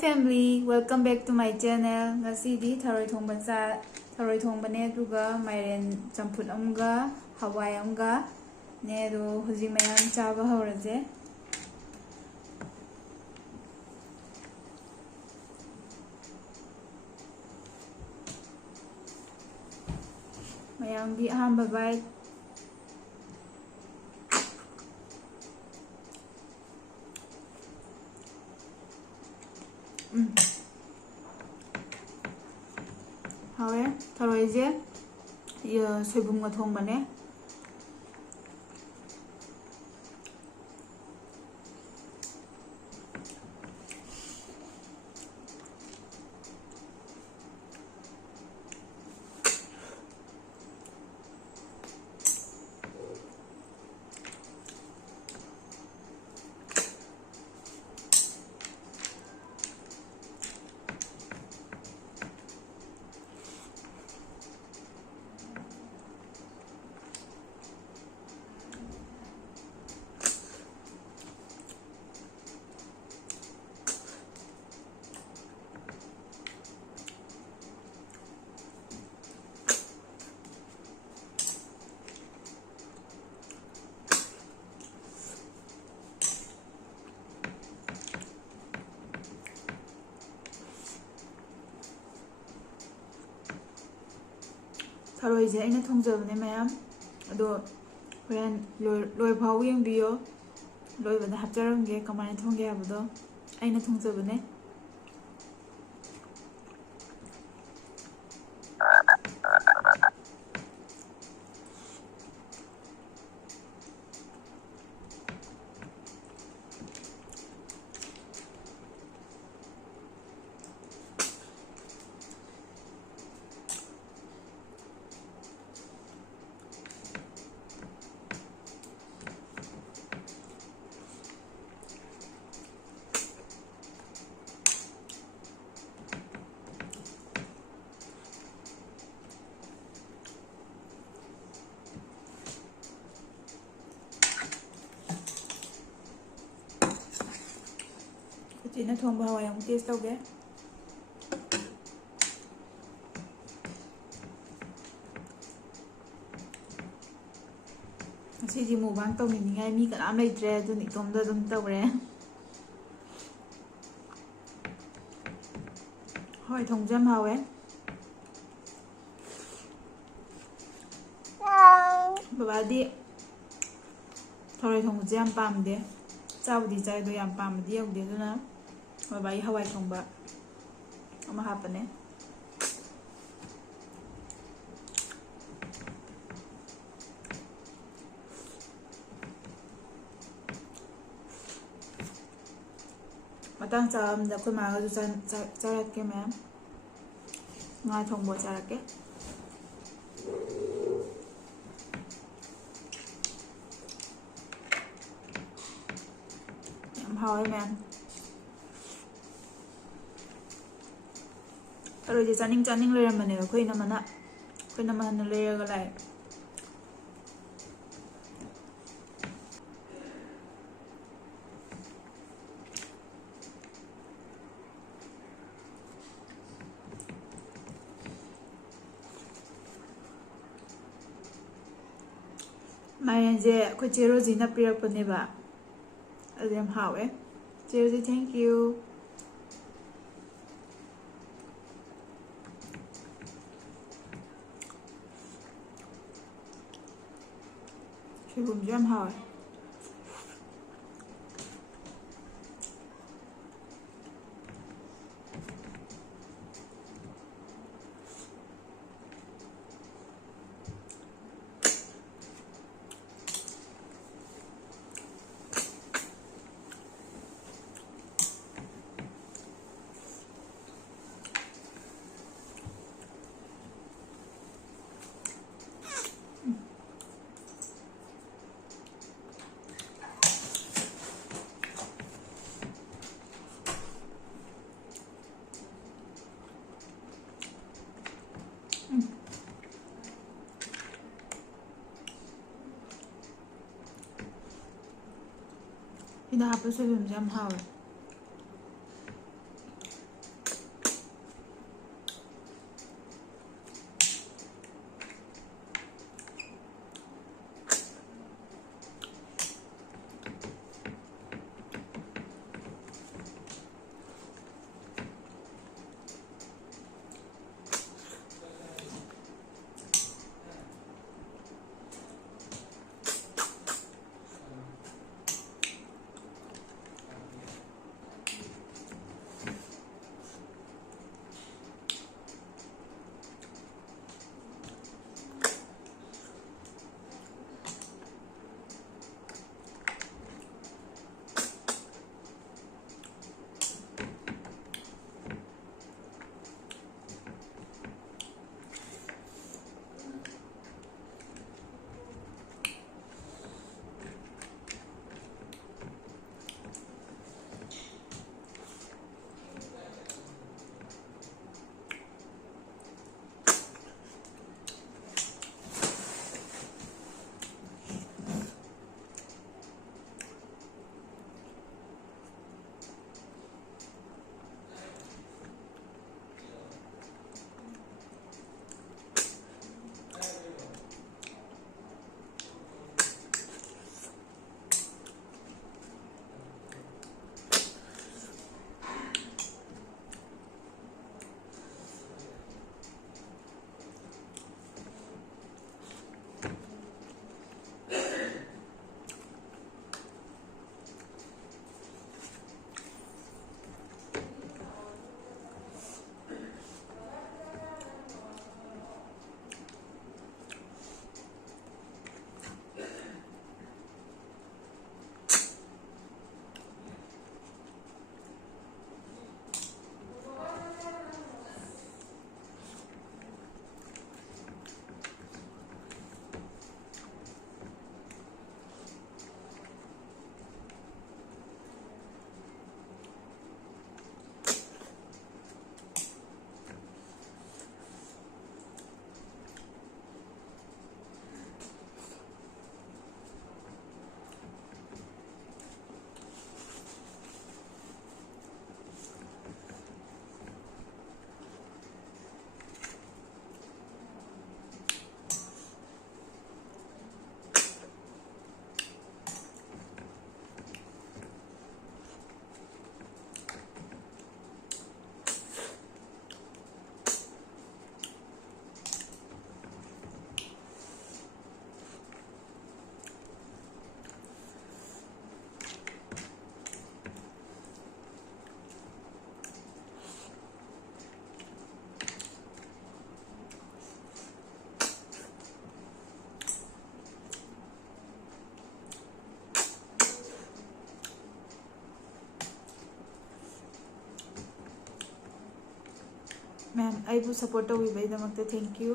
family, welcome back to my channel. Ngasidi tharoi thongbane aduga mairen champut amga hawai amga ne do huji mayam chaba hawraje. Mayam gi ahamba bite. 하we tharoi soibumga thongbane. Tharoi je aina thongjabane mayam ado horen loi phau yengbiyo loi bada hapcharamge kamane thongge habado aina thongjabane. China thongba hawai amuk taste tawge. Asiji mukbang tawningai mi kanam leitre adun itomda adum tawre. Hawai thongjam hawe. Babadi tharoi thongje yam pamde. Chabudi chai do yam pamdi yaude duna babai hawai thongba ama hapane. Matang chamda khoi ma ga charat ke ma'am nga thongbo charat ke. Yam hawai ma'am. Tharoi je chaning leiramane khoi na mana leiraga lai. Mairen je khoi cheroji na pirakpane ba adem hawe. Cheroji, thank you. Soibum jam hawe. Pinahapos sa bimjam hawe. ꯑꯩꯕꯨ support ꯇꯧꯕꯤꯕꯒꯤꯗꯃꯛꯇ thank you.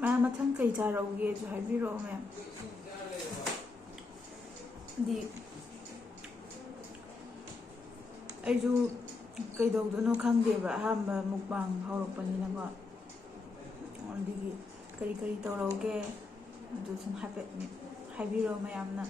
ꯃꯌꯥꯝ ꯃꯊꯪ ꯀꯩ ꯆꯥꯔꯛꯎꯒꯦꯁꯨ ꯍꯥꯏꯕꯤꯔꯛꯑꯣ ꯃꯌꯥꯝ. ꯍꯥꯏꯗꯤ ꯑꯩꯁꯨ ꯀꯩꯗꯧꯗꯣꯏꯅꯣ ꯈꯪꯗꯦꯕ, ꯑꯍꯥꯟꯕ ꯃꯨꯛꯕꯥꯡ ꯍꯧꯔꯛꯄꯅꯤꯅꯀꯣ. ꯑꯗꯨꯒꯤ ꯀꯔꯤ ꯀꯔꯤ ꯇꯧꯔꯛꯎꯒꯦ ꯑꯗꯨ ꯁꯨꯝ ꯍꯥꯏꯐꯦꯠ ꯍꯥꯏꯕꯤꯔꯛꯑꯣ ꯃꯌꯥꯝꯅ.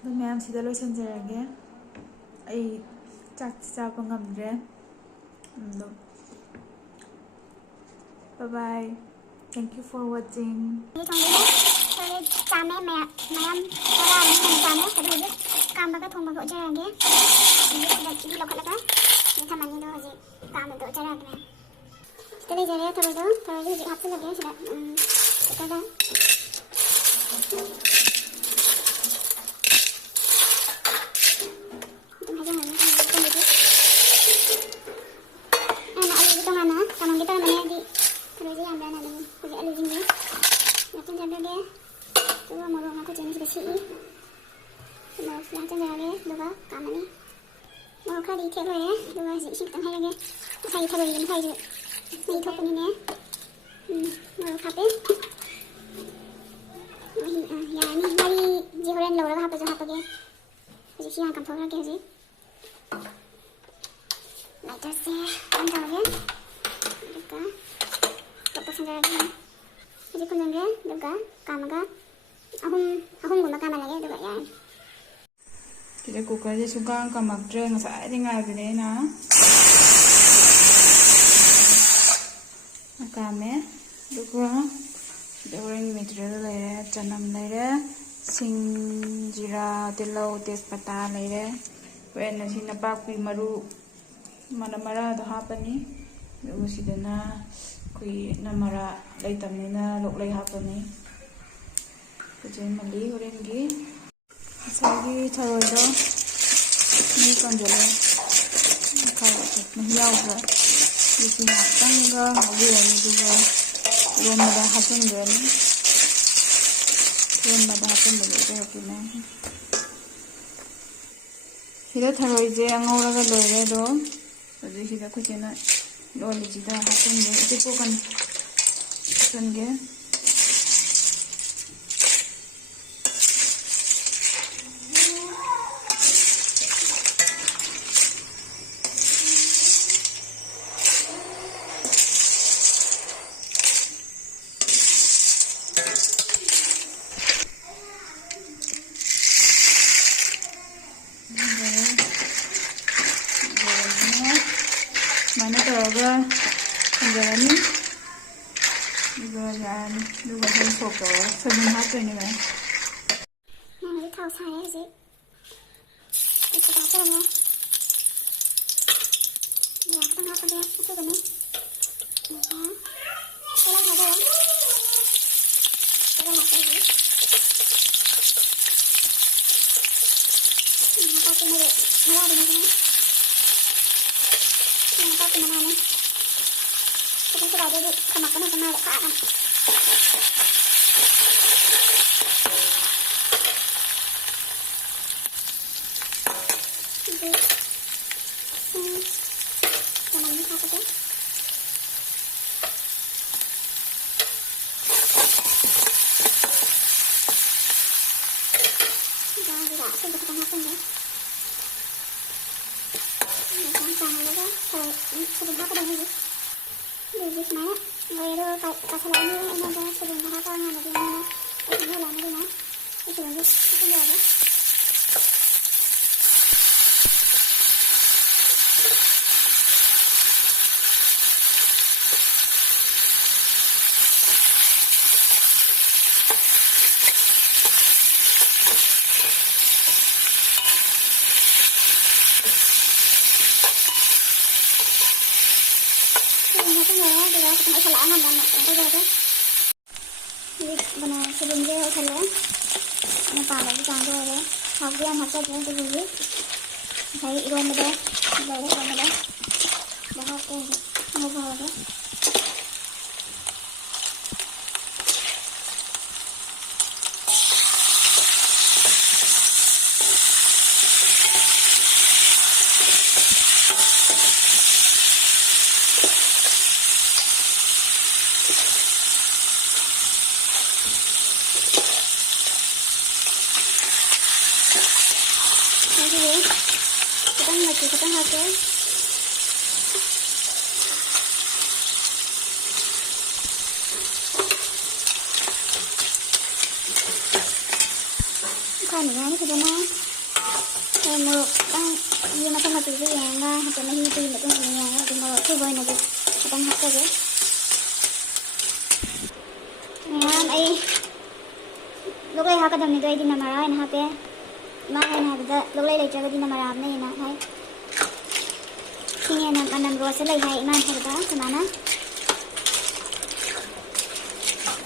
ꯑꯗꯨ ꯃꯌꯥꯝ ꯁꯤꯗ ꯂꯣꯏꯁꯤꯟꯖꯔꯒꯦ. ꯑꯩ ꯆꯥꯛꯇꯤ ꯆꯥꯕ ꯉꯝꯗ꯭ꯔꯦ. ꯑꯗꯣ bye bye. Thank you for watching. ꯆꯥꯃꯦ ꯃꯌꯥꯝ ꯆꯥꯃꯦ ꯑꯗꯨꯒꯤ ꯀꯥꯝꯕꯒ ꯊꯣꯡꯕꯒ ꯑꯣꯠꯆꯔꯒꯦ. ꯁꯤꯗ ꯂꯧꯈꯠꯂꯒ ꯊꯝꯃꯅꯤ. ꯑꯗꯣ ꯍꯧꯖꯤꯛ ꯀꯥꯝꯕꯗꯣ ꯑꯣꯠꯆꯔꯒꯦ. ꯁꯤꯗ ꯂꯩꯖꯔꯦ ꯊꯔꯣꯏꯗꯣ ꯍꯧꯖꯤꯛ ꯍꯥꯞꯆꯤꯜꯂꯒꯦ ꯁꯤꯗ ꯀꯨꯀꯔꯗ. ꯈꯔꯗꯤ ꯊꯦꯛ ꯂꯣꯏꯔꯦ. ꯑꯗꯨꯒ ꯍꯧꯖꯤꯛ ꯏꯁꯤꯡ ꯈꯤꯇꯪ ꯍꯩꯔꯒꯦ. ꯉꯁꯥꯏꯒꯤ ꯊꯔꯣꯏꯒꯤ ꯃꯈꯥꯏꯁꯨ ꯃꯍꯤ ꯊꯣꯛꯄꯅꯤꯅꯦ. ꯃꯣꯔꯣꯛ ꯍꯥꯞꯄꯦ. ꯃꯍꯤ ꯌꯥꯔꯅꯤ. ꯉꯥꯔꯤꯁꯦ ꯍꯣꯔꯦꯟ ꯂꯧꯔꯒ ꯍꯥꯞꯄꯁꯨ ꯍꯥꯞꯄꯒꯦ. ꯍꯧꯖꯤꯛ ꯁꯤ ꯌꯥꯝ ꯀꯝꯊꯣꯛꯈ꯭ꯔꯒꯦ. ꯍꯧꯖꯤꯛ ꯂꯥꯏꯇꯔꯁꯦ ꯑꯣꯟ ꯇꯧꯔꯒꯦ. ꯑꯗꯨꯒ ꯄꯣꯞ ꯇꯧꯁꯟꯖꯔꯒꯦ. ꯍꯧꯖꯤꯛ ꯀꯨꯟꯖꯟꯈ꯭ꯔꯦ. ꯑꯗꯨꯒ ꯀꯥꯝꯃꯒ ꯑꯍꯨꯝꯒꯨꯝꯕ ꯀꯥꯝꯍꯜꯂꯒꯦ. ꯑꯗꯨꯒ ꯌꯥꯔꯅꯤ. ꯁꯤꯗ ꯀꯨꯀꯔꯁꯦ ꯁꯨꯡꯀꯥꯝ ꯀꯥꯝꯃꯛꯇ꯭ꯔꯦ. ꯉꯁꯥꯏꯗꯩ ꯉꯥꯏꯕꯅꯦ ꯑꯩꯅ. ꯀꯥꯝꯃꯦ. ꯑꯗꯨꯒ ꯁꯤꯗ ꯍꯣꯔꯦꯟ ꯃꯦꯇꯔꯤꯌꯦꯜ ꯂꯩꯔꯦ. ꯆꯅꯝ ꯂꯩꯔꯦ, ꯁꯤꯡ, ꯖꯤꯔꯥ, ꯇꯤꯜꯍꯧ, ꯇꯦꯖꯄꯇꯥ ꯂꯩꯔꯦ. ꯍꯣꯔꯦꯟ ꯑꯁꯤ ꯅꯄꯥꯛꯄꯤ ꯃꯔꯨ ꯃꯔꯥꯗꯣ ꯍꯥꯞꯄꯅꯤ. ꯑꯗꯨꯒ ꯁꯤꯗꯅ ꯑꯩꯈꯣꯏ ꯅꯃꯔꯥ ꯂꯩꯇꯕꯅꯤꯅ ꯂꯣꯛꯂꯩ ꯍꯥꯞꯄꯅꯤ. ꯐꯖꯅ ꯍꯣꯔꯦꯟꯒꯤ ꯉꯁꯥꯏꯒꯤ ꯊꯔꯣꯏꯗꯣ ꯃꯍꯤ ꯀꯪꯁꯤꯜꯂꯦ. ꯃꯍꯤ ꯌꯥꯎꯗ꯭ꯔꯦ. ꯁꯤ ꯉꯥꯛꯇꯪꯒ ꯉꯧꯕꯤꯔꯅꯤ. ꯑꯗꯨꯒ ꯏꯔꯣꯟꯕꯗ ꯍꯥꯞꯆꯤꯟꯈ꯭ꯔꯅꯤ. ꯏꯔꯣꯟꯕꯗ ꯍꯥꯞꯆꯤꯟꯕꯗ ꯎꯖꯔꯛꯄꯅꯦ. ꯁꯤꯗ ꯊꯔꯣꯏꯁꯦ ꯉꯧꯔꯒ ꯂꯣꯏꯔꯦ. ꯑꯗꯣ ꯍꯧꯖꯤꯛ ꯁꯤꯗ ꯑꯩꯈꯣꯏ ꯆꯦꯅ ꯂꯣꯜꯂꯤꯁꯤꯗ ꯍꯥꯞꯆꯤꯟꯒꯦ. ꯎꯇꯤ ꯄꯣꯛꯀꯅꯤ. ꯍꯥꯞꯆꯤꯟꯒꯦ. sumana taraga hanjarani aduga yarani aduga hoi sok tawra soybun haptoyne ba hꯧꯖꯤꯛ ꯊꯥꯎ ꯁꯥꯔꯦ. ꯍꯧꯖꯤꯛ ꯇꯦꯖꯄꯇꯥ ꯍꯥꯞꯆꯔꯒꯦ. ꯖꯤꯔꯥ ꯈꯤꯇꯪ ꯍꯥꯞꯄꯒꯦ. ꯑꯗꯨꯒꯅꯦ ꯇꯤꯜꯍꯧ ꯊꯥꯗꯔꯦ. ꯇꯤꯜꯍꯧ ꯍꯥꯞꯄꯦ. ꯍꯧꯖꯤꯛ ꯅꯄꯥꯛꯄꯤ ꯃꯔꯥꯗꯨꯅꯦ. ꯅꯄꯥꯛꯄꯤ ꯃꯅꯥꯅꯦ. ꯈꯤꯇꯪ ꯁꯣꯗꯥꯗꯤ ꯀꯃꯛꯄꯅ ꯉꯥꯏꯔꯦ. ꯈꯥꯛꯑꯒ चमन हापगे. जीरा खितंग हापंगे. Mana? Ngoyo pasalnya ini ada sebelum apa nggak ada mana? Ini lama deh nah. Itu lagi itu nggak ada. Ini tuh nggak ada, kita ketemu kesalahan dan itu ada. Jadi benar sebelum dia udah ini pada di kantor ada. Habian hasil dia tu dulu. Saya iron ada, saya iron ada. Bahas tu, mau bahas tu. Jadi kita pakai kan ini sebenarnya mau kan dia macam macam tu yang enggak macam ni itu macam ni yang di mau tu boleh nanti kita pakai je. Nah, lúc này họ có đầm này tôi đi nằm ở đây nè pe mà này nè lúc này lấy cho cái đi nằm ở đây nè thấy khi nghe nằm rồi sẽ lấy hay mà thấy đó cái mà nó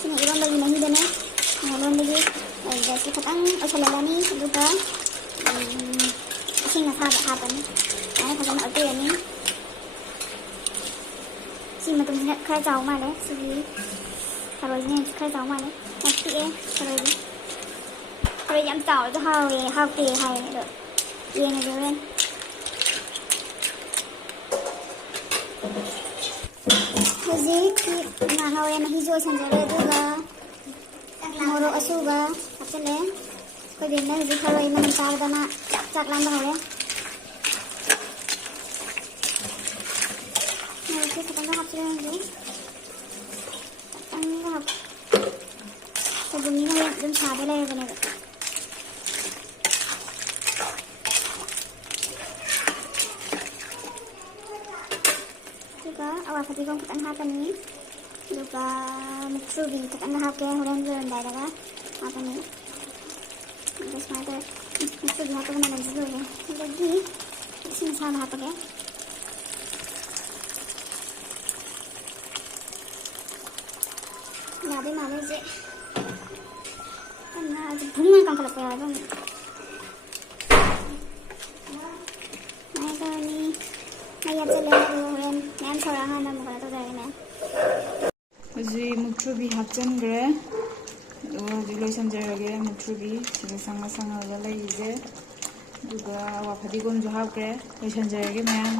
xin lỗi bagi nasi dan ngalon lagi dari si petang osalani juga sing nasa apa ni ana kadang ở đây ni sing mà tụi khai giàu mà đấy si rồi nha khai giàu mà đấy một tí rồi dám giàu cho hao tiền hay được yên này rồi lên Haji na hawaya na hijo sanjare duga moro asuga achale ko din na hijo hawaya na tar dana chaklan hawaya na ke sakanda hapre ngi ang hap sabuni na dum chade le bane juga awal tadi kong kita ngapa nih juga muksubi kita ngapa ke hujan hujan daerah apa nih terus mana muksubi apa mana juga ya jadi di sini sama apa ya nggak ada mana sih karena bunga kan kalau ya dong nah itu nih Maya jalan nem sorangan nam kala to jai ne Haji mukchubi hapchangre haji loisan jarage mukchubi sila sanga sanga jala ije duga wa phadigom jo hapre loisan jarage mayam